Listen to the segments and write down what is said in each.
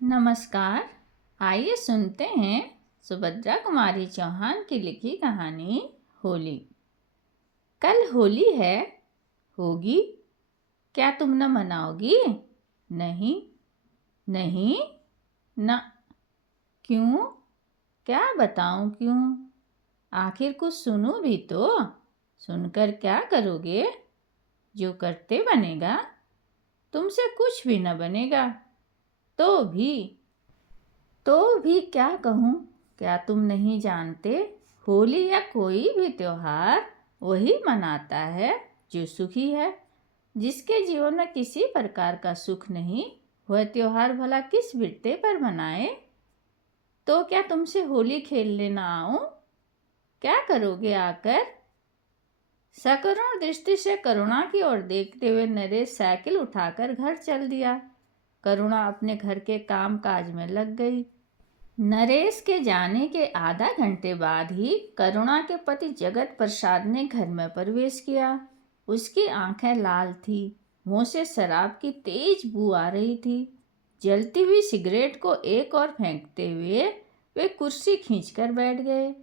नमस्कार। आइए सुनते हैं सुभद्रा कुमारी चौहान की लिखी कहानी होली। कल होली है, होगी? क्या तुम न मनाओगी? नहीं, नहीं, न। क्यों? क्या बताऊं क्यों? आखिर कुछ सुनो भी तो। सुनकर क्या करोगे? जो करते बनेगा, तुमसे कुछ भी न बनेगा। तो भी क्या कहूँ? क्या तुम नहीं जानते? होली या कोई भी त्योहार वही मनाता है जो सुखी है। जिसके जीवन में किसी प्रकार का सुख नहीं, वह त्योहार भला किस बिरते पर मनाए? तो क्या तुमसे होली खेलने ना आऊं? क्या करोगे आकर? सकरुण दृष्टि से करुणा की ओर देखते हुए नरेश साइकिल उठाकर घर चल दिया। करुणा अपने घर के काम काज में लग गई। नरेश के जाने के आधा घंटे बाद ही करुणा के पति जगत प्रसाद ने घर में प्रवेश किया। उसकी आंखें लाल थी, मुंह से शराब की तेज बू आ रही थी। जलती हुई सिगरेट को एक और फेंकते हुए वे कुर्सी खींचकर बैठ गए।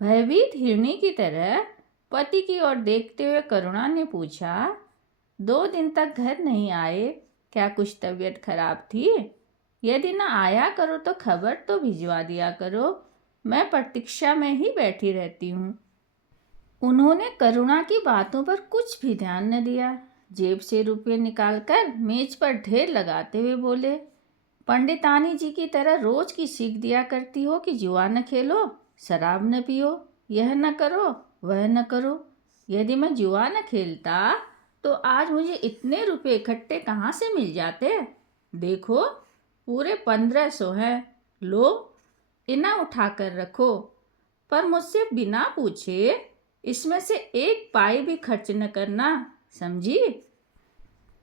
भयभीत हिरणी की तरह पति की ओर देखते हुए करुणा ने पूछा, 2 दिन तक घर नहीं आए, क्या कुछ तबीयत खराब थी? यदि न आया करो तो खबर तो भिजवा दिया करो, मैं प्रतीक्षा में ही बैठी रहती हूँ। उन्होंने करुणा की बातों पर कुछ भी ध्यान न दिया। जेब से रुपये निकालकर मेज पर ढेर लगाते हुए बोले, पंडितानी जी की तरह रोज की सीख दिया करती हो कि जुआ न खेलो, शराब न पियो, यह न करो, वह न करो। यदि मैं जुआ न खेलता तो आज मुझे इतने रुपये इकट्ठे कहाँ से मिल जाते? देखो, पूरे 1500 हैं, लो, इन्हें उठा कर रखो। पर मुझसे बिना पूछे इसमें से एक पाई भी खर्च न करना, समझी?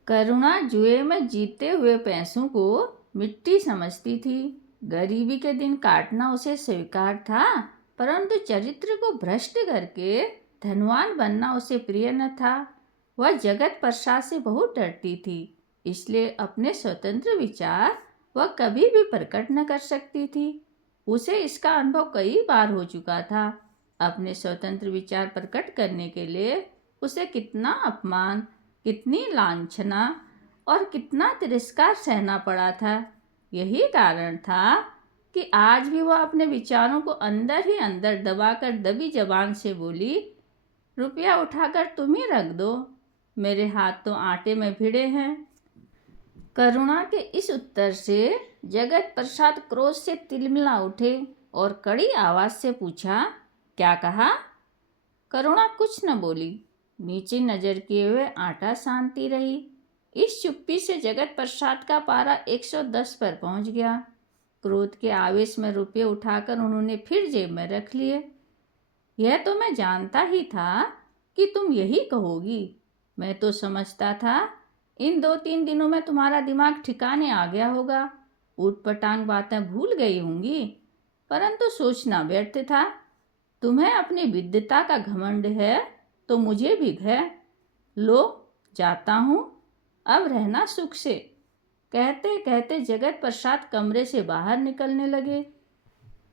करुणा जुए में जीते हुए पैसों को मिट्टी समझती थी। गरीबी के दिन काटना उसे स्वीकार था, परंतु चरित्र को भ्रष्ट करके धनवान बनना उसे प्रिय न था। वह जगत प्रसाद से बहुत डरती थी, इसलिए अपने स्वतंत्र विचार वह कभी भी प्रकट न कर सकती थी। उसे इसका अनुभव कई बार हो चुका था। अपने स्वतंत्र विचार प्रकट करने के लिए उसे कितना अपमान, कितनी लांछना और कितना तिरस्कार सहना पड़ा था। यही कारण था कि आज भी वह अपने विचारों को अंदर ही अंदर दबाकर दबी जबान से बोली, रुपया उठाकर तुम ही रख दो, मेरे हाथ तो आटे में भिड़े हैं। करुणा के इस उत्तर से जगत प्रसाद क्रोध से तिलमिला उठे और कड़ी आवाज से पूछा, क्या कहा? करुणा कुछ न बोली, नीचे नजर किए हुए आटा सानती रही। इस चुप्पी से जगत प्रसाद का पारा 110 पर पहुंच गया। क्रोध के आवेश में रुपये उठाकर उन्होंने फिर जेब में रख लिए। यह तो मैं जानता ही था कि तुम यही कहोगी। मैं तो समझता था इन 2-3 दिनों में तुम्हारा दिमाग ठिकाने आ गया होगा, ऊटपटांग बातें भूल गई होंगी, परंतु सोचना व्यर्थ था। तुम्हें अपनी विद्वता का घमंड है तो मुझे भी है। लो, जाता हूँ, अब रहना सुख से। कहते कहते जगत प्रसाद कमरे से बाहर निकलने लगे।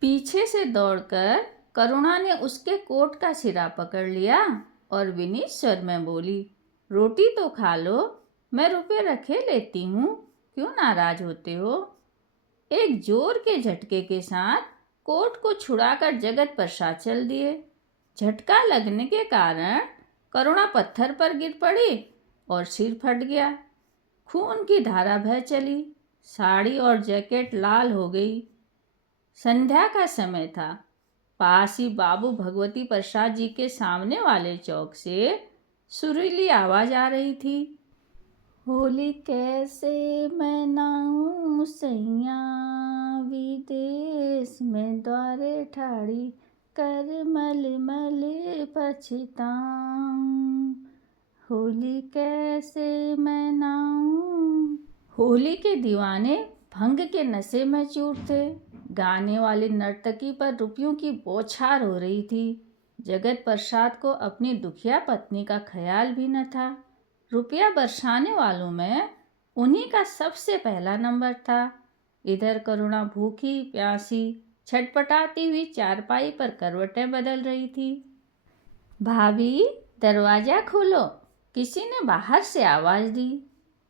पीछे से दौड़कर करुणा ने उसके कोट का सिरा पकड़ लिया और विनीत स्वर में बोली, रोटी तो खा लो, मैं रुपये रखे लेती हूँ, क्यों नाराज होते हो? एक जोर के झटके के साथ कोट को छुड़ाकर जगत प्रसाद चल दिए। झटका लगने के कारण करुणा पत्थर पर गिर पड़ी और सिर फट गया। खून की धारा बह चली, साड़ी और जैकेट लाल हो गई। संध्या का समय था। पास ही बाबू भगवती प्रसाद जी के सामने वाले चौक से सुरीली आवाज आ रही थी, होली कैसे मनाऊं सैया, विदेश में द्वारे ठाड़ी कर मल मल पछताऊं, होली कैसे मनाऊं। होली के दीवाने भंग के नशे में चूर थे। गाने वाली नर्तकी पर रुपयों की बौछार हो रही थी। जगत प्रसाद को अपनी दुखिया पत्नी का ख्याल भी न था। रुपया बरसाने वालों में उन्हीं का सबसे पहला नंबर था। इधर करुणा भूखी प्यासी छटपटाती हुई चारपाई पर करवटें बदल रही थी। भाभी, दरवाजा खोलो, किसी ने बाहर से आवाज दी।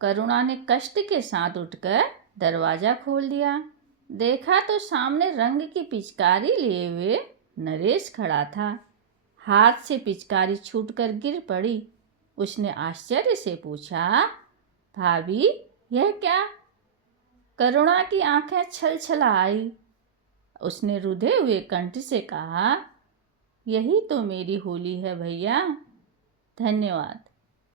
करुणा ने कष्ट के साथ उठकर दरवाजा खोल दिया। देखा तो सामने रंग की पिचकारी लिए हुए नरेश खड़ा था। हाथ से पिचकारी छूटकर गिर पड़ी। उसने आश्चर्य से पूछा, भाभी, यह क्या? करुणा की आंखें छलछला आई। उसने रुधे हुए कंठ से कहा, यही तो मेरी होली है भैया। धन्यवाद।